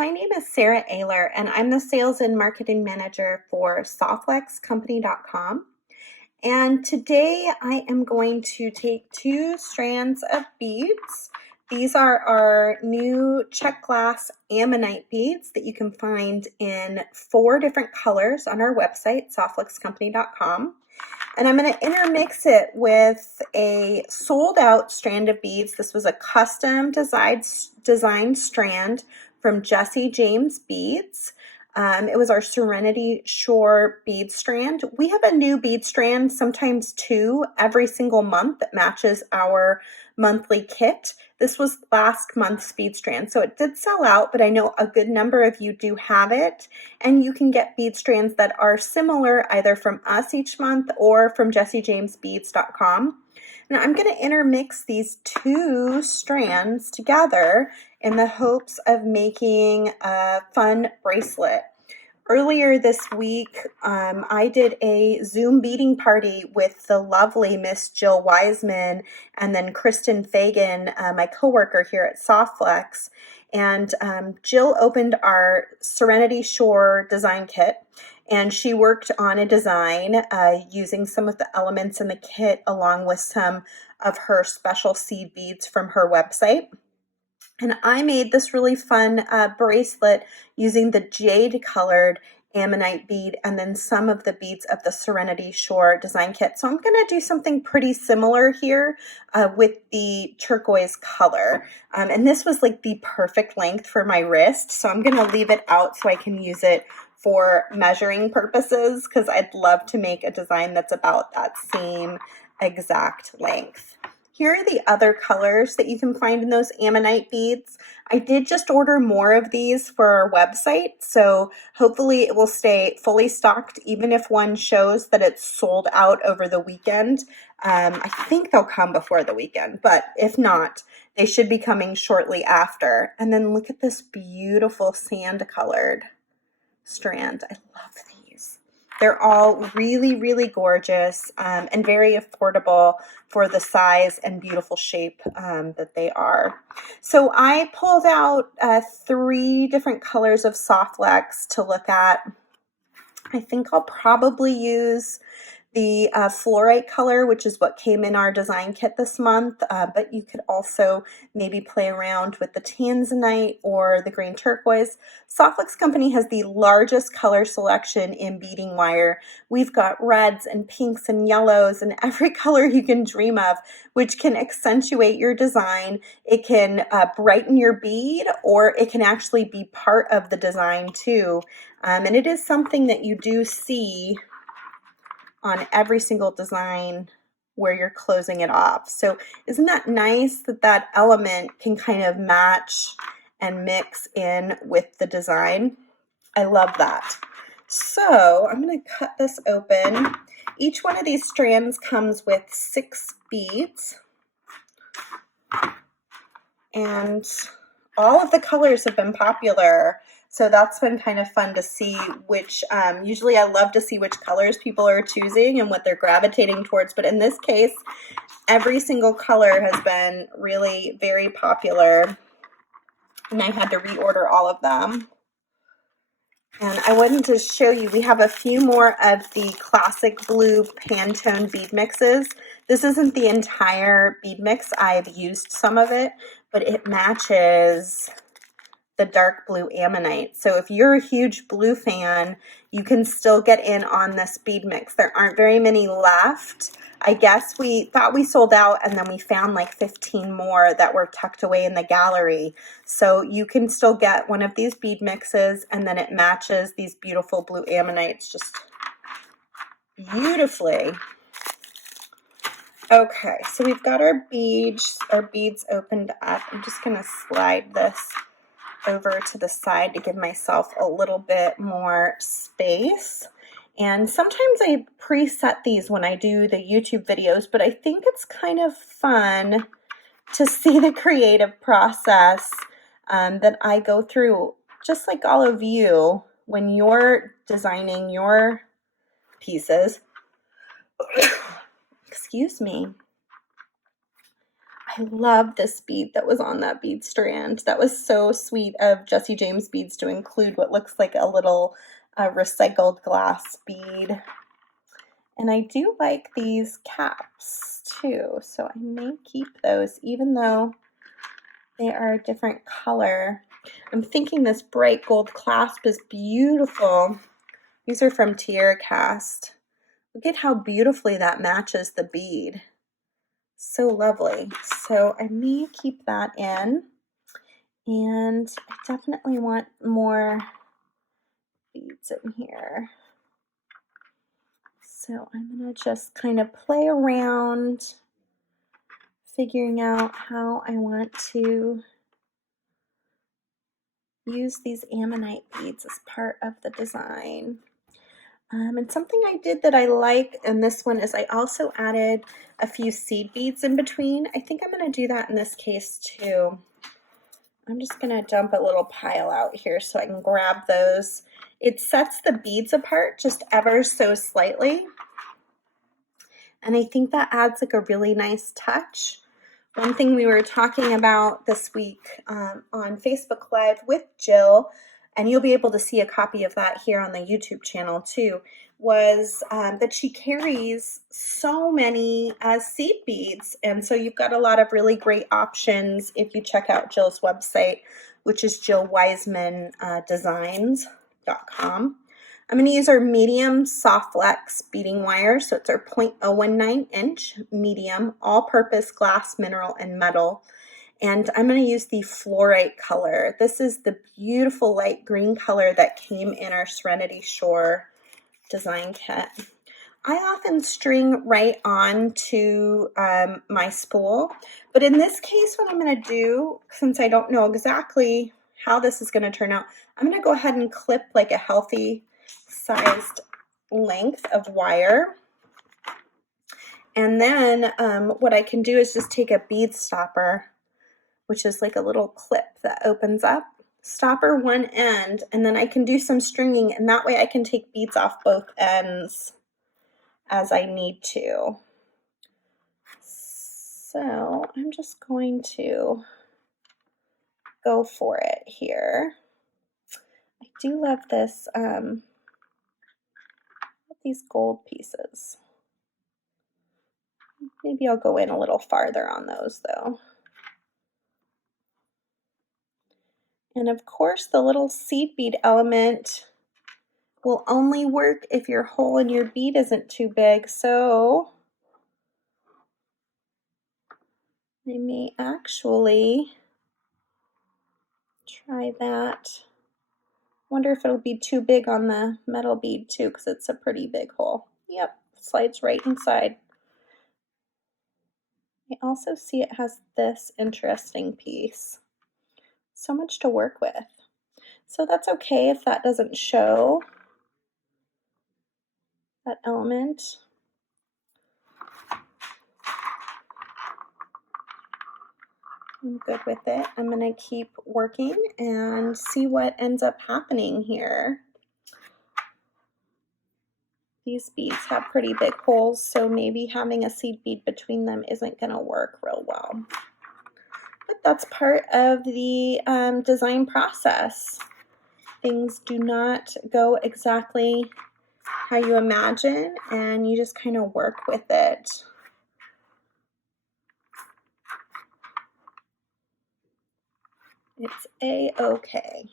my name is Sara Ayler, and I'm the Sales and Marketing Manager for SoftFlexCompany.com. And today I am going to take 2 strands of beads. These are our new check glass ammonite beads that you can find in 4 different colors on our website, SoftFlexCompany.com. And I'm going to intermix it with a sold out strand of beads. This was a custom designed strand from Jesse James Beads. It was our Serenity Shore bead strand. We have a new bead strand, sometimes 2, every single month that matches our monthly kit. This was last month's bead strand, so it did sell out, but I know a good number of you do have it, and you can get bead strands that are similar either from us each month or from jessejamesbeads.com. Now I'm going to intermix these 2 strands together in the hopes of making a fun bracelet. Earlier this week, I did a Zoom beading party with the lovely Miss Jill Wiseman and then Kristen Fagan, my coworker here at SoftFlex. And Jill opened our Serenity Shore design kit, and she worked on a design using some of the elements in the kit along with some of her special seed beads from her website. And I made this really fun bracelet using the jade colored ammonite bead and then some of the beads of the Serenity Shore design kit. So I'm going to do something pretty similar here with the turquoise color. And this was like the perfect length for my wrist. So I'm going to leave it out so I can use it for measuring purposes because I'd love to make a design that's about that same exact length. Here are the other colors that you can find in those ammonite beads. I did just order more of these for our website, so hopefully it will stay fully stocked even if one shows that it's sold out over the weekend. I think they'll come before the weekend, but if not, they should be coming shortly after. And then look at this beautiful sand colored strand. I love these. They're all really, really gorgeous and very affordable for the size and beautiful shape that they are. So I pulled out 3 different colors of Softflex to look at. I think I'll probably use the fluorite color, which is what came in our design kit this month, but you could also maybe play around with the tanzanite or the green turquoise. Softflex Company has the largest color selection in beading wire. We've got reds and pinks and yellows and every color you can dream of, which can accentuate your design. It can brighten your bead, or it can actually be part of the design too. And it is something that you do see on every single design where you're closing it off. So isn't that nice that that element can kind of match and mix in with the design? I love that. So I'm going to cut this open. Each one of these strands comes with 6 beads. And all of the colors have been popular. So that's been kind of fun to see which, usually I love to see which colors people are choosing and what they're gravitating towards. But in this case, every single color has been really very popular. And I had to reorder all of them. And I wanted to show you, we have a few more of the classic blue Pantone bead mixes. This isn't the entire bead mix. I've used some of it, but it matches the dark blue ammonite. So if you're a huge blue fan, you can still get in on this bead mix. There aren't very many left. I guess we thought we sold out, and then we found like 15 more that were tucked away in the gallery. So you can still get one of these bead mixes, and then it matches these beautiful blue ammonites just beautifully. Okay, so we've got our beads opened up. I'm just gonna slide this over to the side to give myself a little bit more space. And sometimes I preset these when I do the YouTube videos, but I think it's kind of fun to see the creative process that I go through, just like all of you, when you're designing your pieces. Excuse me. I love this bead that was on that bead strand. That was so sweet of Jessie James Beads to include what looks like a little recycled glass bead. And I do like these caps too, so I may keep those even though they are a different color. I'm thinking this bright gold clasp is beautiful. These are from Tiara Cast. Look at how beautifully that matches the bead. So lovely. So I may keep that in. And I definitely want more beads in here. So I'm going to just kind of play around, figuring out how I want to use these ammonite beads as part of the design. And something I did that I like in this one is I also added a few seed beads in between. I think I'm going to do that in this case too. I'm just going to dump a little pile out here so I can grab those. It sets the beads apart just ever so slightly. And I think that adds like a really nice touch. One thing we were talking about this week on Facebook Live with Jill, and you'll be able to see a copy of that here on the YouTube channel too, was that she carries so many seed beads. And so you've got a lot of really great options if you check out Jill's website, which is jillwisemandesigns.com. I'm going to use our medium soft flex beading wire. So it's our 0.019 inch medium all-purpose glass, mineral, and metal. And I'm going to use the fluorite color. This is the beautiful light green color that came in our Serenity Shore design kit. I often string right on to my spool, but in this case what I'm going to do, since I don't know exactly how this is going to turn out, I'm going to go ahead and clip like a healthy sized length of wire. And then what I can do is just take a bead stopper, which is like a little clip that opens up, stopper one end, and then I can do some stringing, and that way I can take beads off both ends as I need to. So I'm just going to go for it here. I do love this, these gold pieces. Maybe I'll go in a little farther on those though. And of course the little seed bead element will only work if your hole in your bead isn't too big, so I may actually try that. Wonder if it'll be too big on the metal bead too, because it's a pretty big hole. Yep, slides right inside. I also see it has this interesting piece. So much to work with. So that's okay if that doesn't show that element. I'm good with it. I'm going to keep working and see what ends up happening here. These beads have pretty big holes, so maybe having a seed bead between them isn't going to work real well. But that's part of the design process. Things do not go exactly how you imagine, and you just kind of work with it. It's a-okay.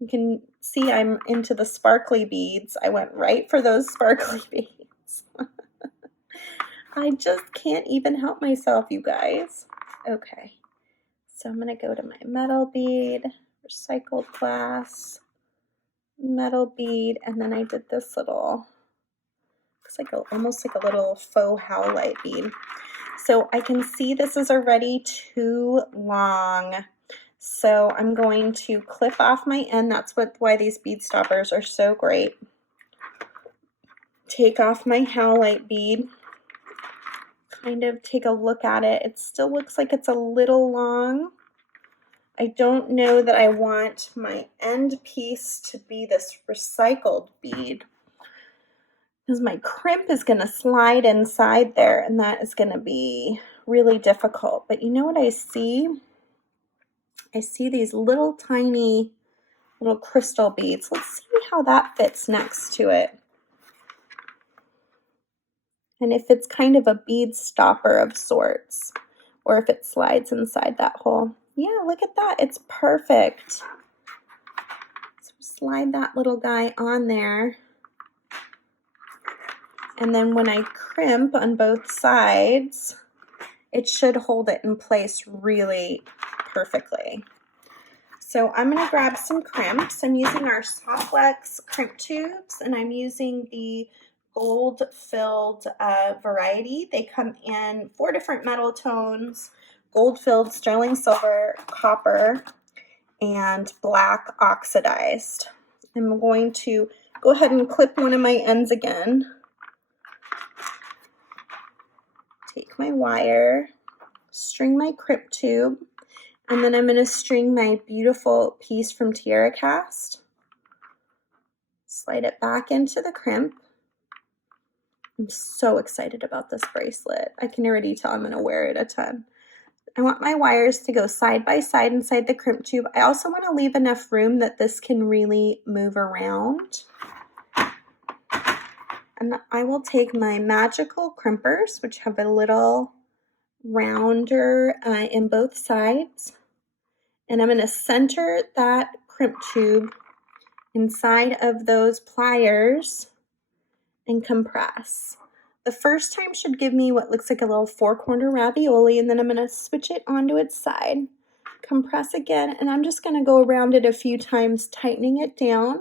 You can see I'm into the sparkly beads. I went right for those sparkly beads. I just can't even help myself, you guys. Okay, so I'm going to go to my metal bead, recycled glass, metal bead, and then I did this little, looks like almost like a little faux howlite bead. So I can see this is already too long. So I'm going to clip off my end. That's why these bead stoppers are so great. Take off my howlite bead. Kind of take a look at it. It still looks like it's a little long. I don't know that I want my end piece to be this recycled bead, because my crimp is going to slide inside there, and that is going to be really difficult, but you know what I see? I see these little tiny little crystal beads. Let's see how that fits next to it. And if it's kind of a bead stopper of sorts, or if it slides inside that hole. Yeah, look at that, it's perfect. So slide that little guy on there. And then when I crimp on both sides, it should hold it in place really perfectly. So I'm going to grab some crimps. I'm using our Softlex crimp tubes, and I'm using the gold-filled variety. They come in 4 different metal tones: gold-filled, sterling silver, copper, and black oxidized. I'm going to go ahead and clip one of my ends again. Take my wire, string my crimp tube, and then I'm going to string my beautiful piece from Tiara Cast. Slide it back into the crimp. I'm so excited about this bracelet. I can already tell I'm going to wear it a ton. I want my wires to go side by side inside the crimp tube. I also want to leave enough room that this can really move around. And I will take my magical crimpers, which have a little rounder in both sides. And I'm going to center that crimp tube inside of those pliers and compress. The first time should give me what looks like a little 4-corner ravioli, and then I'm going to switch it onto its side, compress again, and I'm just going to go around it a few times, tightening it down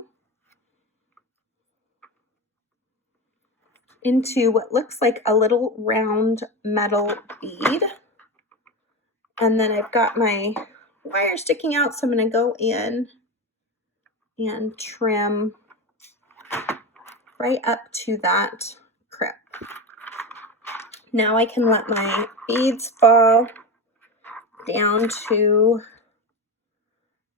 into what looks like a little round metal bead. And then I've got my wire sticking out, so I'm going to go in and trim right up to that crimp. Now I can let my beads fall down to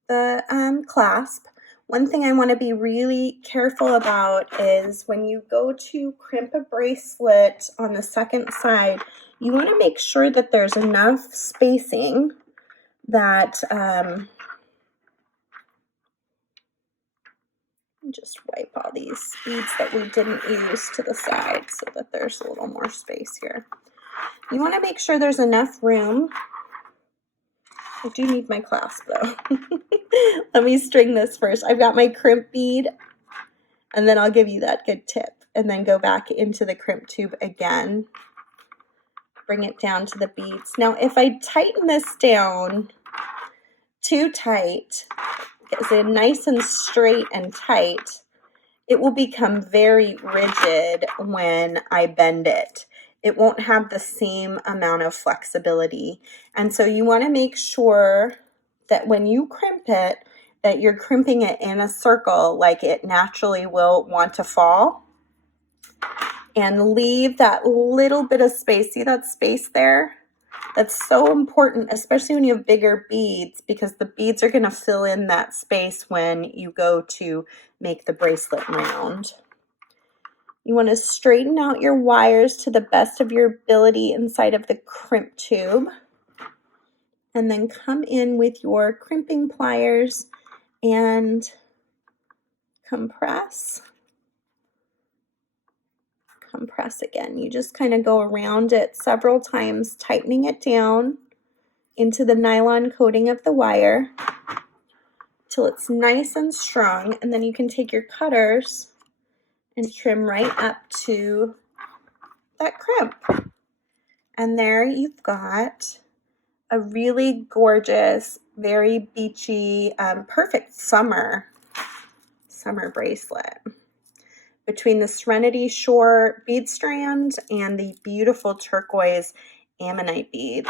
the clasp. One thing I want to be really careful about is when you go to crimp a bracelet on the second side, you want to make sure that there's enough spacing that just wipe all these beads that we didn't use to the side so that there's a little more space here. You want to make sure there's enough room. I do need my clasp though. Let me string this first. I've got my crimp bead, and then I'll give you that good tip, and then go back into the crimp tube again. Bring it down to the beads. Now if I tighten this down too tight, is it nice and straight and tight, it will become very rigid when I bend it. It won't have the same amount of flexibility. And so you want to make sure that when you crimp it, that you're crimping it in a circle like it naturally will want to fall. And leave that little bit of space. See that space there? That's so important, especially when you have bigger beads, because the beads are going to fill in that space when you go to make the bracelet round. You want to straighten out your wires to the best of your ability inside of the crimp tube, and then come in with your crimping pliers and compress. Compress again. You just kind of go around it several times, tightening it down into the nylon coating of the wire till it's nice and strong, and then you can take your cutters and trim right up to that crimp. And there you've got a really gorgeous, very beachy, perfect summer bracelet. Between the Serenity Shore bead strand and the beautiful turquoise ammonite beads.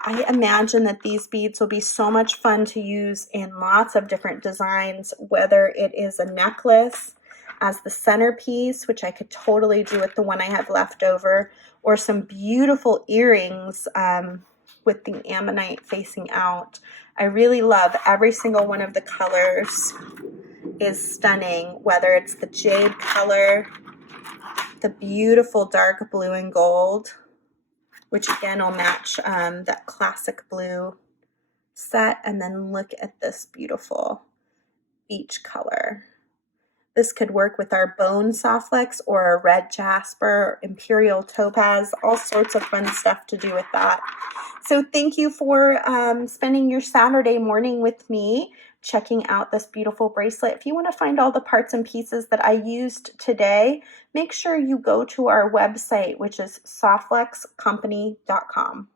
I imagine that these beads will be so much fun to use in lots of different designs, whether it is a necklace as the centerpiece, which I could totally do with the one I have left over, or some beautiful earrings with the ammonite facing out. I really love every single one of the colors. Is stunning, whether it's the jade color, the beautiful dark blue and gold, which again will match that classic blue set. And then look at this beautiful beach color. This could work with our bone softlex or a red jasper, imperial topaz, all sorts of fun stuff to do with that. So thank you for spending your Saturday morning with me, checking out this beautiful bracelet. If you want to find all the parts and pieces that I used today, make sure you go to our website, which is softflexcompany.com.